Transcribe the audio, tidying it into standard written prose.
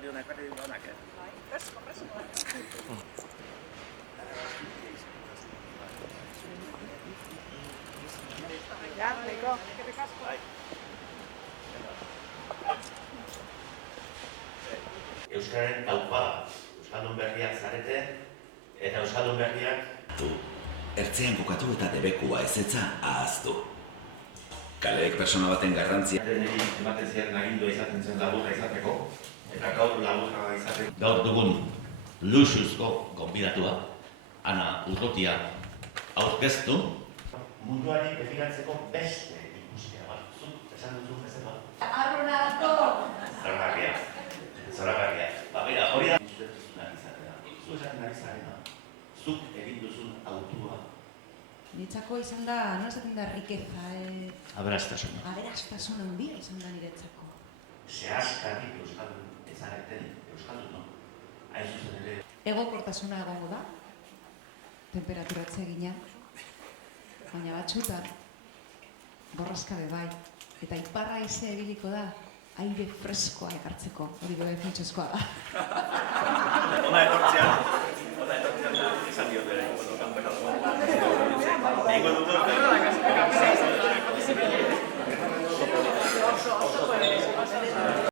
eguraldi honak ekarri ditu honak, Fresko. Ja, nahiko. Euskararen taupada, Euskaldun berriak zarete, eta Euskaldun berriak Ertzean kokatu eta debekua ezetza ahaztu. Kaleek persona baten garrantzia. Niri ematen ziren agindua izaten zen laburra izateko, eta gaur laburra izateko. Gaur dugun luxuzko gonbidatua, Ana Urrutia aurkeztu. Munduari begiratzeko beste ikuskera bat. Zuk esan duzun bezala. Arronako! Zoragarria. Bera, hori da. Zu esaten ari zarena. Zuk egin duzun autua. Niretzako izan da, nola esaten da, rikeza, Aberastasuna. aberastasuna handia izan da niretzako. Zehazkarrik Euskaldun ezareten, Euskaldun no? Hain zuzen ere. Egokortasuna egongo da, temperatura atsegina, baina batzutan, borraska be bai, eta iparra haizea ibiliko da, aire freskoa ekartzeko, hori bebe funtsezkoa da. Ona etortzean izan diot ere, kanpekatu. Egingo dugu.